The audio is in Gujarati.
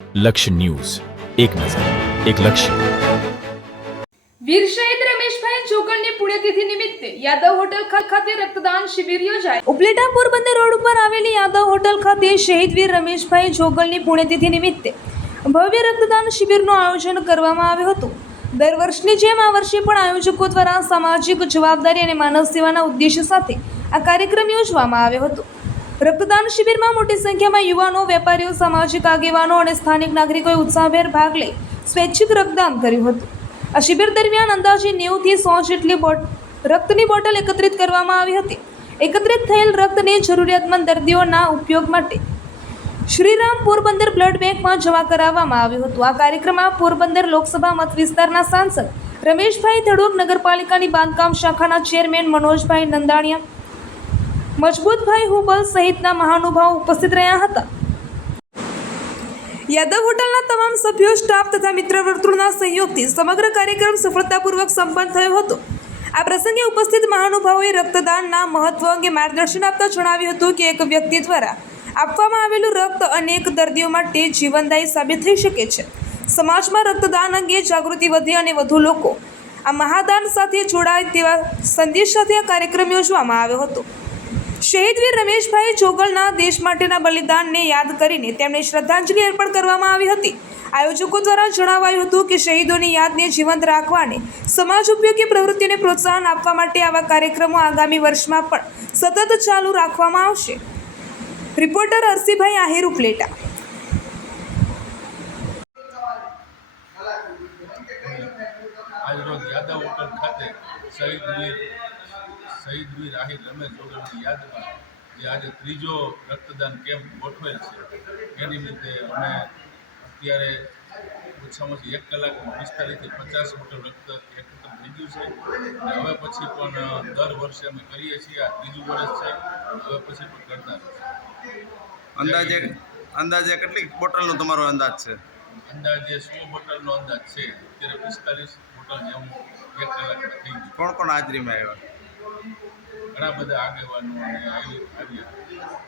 લક્ષ્ય ન્યૂઝ, એક નજર, એક લક્ષ્ય. વીર શહીદ રમેશભાઈ જોગલની પુણ્યતિથિ નિમિત્તે યાદવ હોટલ ખાતે રક્તદાન શિબિર યોજાઈ. ઉપલેટા પોરબંદર રોડ ઉપર આવેલી યાદવ હોટલ ખાતે શહીદ વીર રમેશભાઈ જોગલની પુણ્યતિથિ નિમિત્તે ભવ્ય રક્તદાન શિબિરનું આયોજન કરવામાં આવ્યું હતું. દર વર્ષની જેમ આ વર્ષે પણ આયોજકો દ્વારા સામાજિક જવાબદારી અને માનવ સેવાના ઉદ્દેશ્ય સાથે આ કાર્યક્રમ યોજવામાં આવ્યો હતો. રક્તદાન શિબિરમાં મોટી સંખ્યામાં યુવાનો, વેપારીઓ, સામાજિક આગેવાનો અને સ્થાનિક નાગરિકોએ ઉત્સાહભેર ભાગ લઈ સ્વૈચ્છિક રક્તદાન કર્યું હતું. આ શિબિર દરમિયાન અંદાજે 90 થી 100 જેટલી રક્તની બોટલ એકત્રિત કરવામાં આવી હતી. એકત્રિત થયેલ રક્તને જરૂરિયાતમંદ દર્દીઓના ઉપયોગ માટે શ્રીરામ પોરબંદર બ્લડ બેંકમાં જમા કરાવવામાં આવ્યું હતું. આ કાર્યક્રમમાં પોરબંદર લોકસભા મત વિસ્તારના સાંસદ રમેશભાઈ ધડુક, નગરપાલિકાની બાંધકામ શાખાના ચેરમેન મનોજભાઈ નંદાણીયા, મજબૂતભાઈ હુબલ સહિતના મહાનુભાવો ઉપસ્થિત રહ્યા હતા. યાદવ હોટલના તમામ સભ્યો, સ્ટાફ તથા મિત્ર વર્તુળના સહયોગથી સમગ્ર કાર્યક્રમ સફળતાપૂર્વક સંપન્ન થયો હતો. આ પ્રસંગે ઉપસ્થિત મહાનુભાવોએ રક્તદાનના મહત્વ અંગે માર્ગદર્શન આપતા જણાવ્યું હતું કે એક વ્યક્તિ દ્વારા આપવામાં આવેલું રક્ત અનેક દર્દીઓ માટે જીવનદાયી સાબિત થઈ શકે છે. સમાજમાં રક્તદાન અંગે જાગૃતિ વધે અને વધુ લોકો આ મહાદાન સાથે જોડાય તેવા સંદેશ સાથે આ કાર્યક્રમ યોજવામાં આવ્યો હતો. શહીદ વીર રમેશભાઈ જોગલના દેશ માટેના બલિદાનને યાદ કરીને તેમને શ્રદ્ધાંજલિ અર્પણ કરવામાં આવી હતી. આયોજકો દ્વારા જણાવાયું હતું કે શહીદોની યાદને જીવંત રાખવા અને સમાજ ઉપયોગી પ્રવૃત્તિઓને પ્રોત્સાહન આપવા માટે આવા કાર્યક્રમો આગામી વર્ષમાં પણ સતત ચાલુ રાખવામાં આવશે. રિપોર્ટર અરસીભાઈ આહિર, ઉપલેટા. આજરોજ યાદવ હોટલ ખાતે શહીદ વીર આહિર રમેશ જોગલની યાદમાં જે આજે ત્રીજો રક્તદાન કેમ્પ ગોઠવેલ છે, એ નિમિત્તે અમે અત્યારે ઓછામાં ઓછી 1 કલાકમાં 45 થી 50 બોટલ રક્ત એકત્ર થઈ ગયું છે. અને હવે પછી પણ દર વર્ષે અમે કરીએ છીએ. આ ત્રીજું વર્ષ છે, હવે પછી પણ કરતા રહીશું. અંદાજે કેટલી બોટલનો તમારો અંદાજ છે? અંદાજે 100 બોટલનો અંદાજ છે. અત્યારે 45 બોટલ જેવું 1 કલાકમાં થઈ ગયું. કોણ કોણ હાજરીમાં આવ્યા? ઘણા બધા આગેવાનો અને આવ્યા.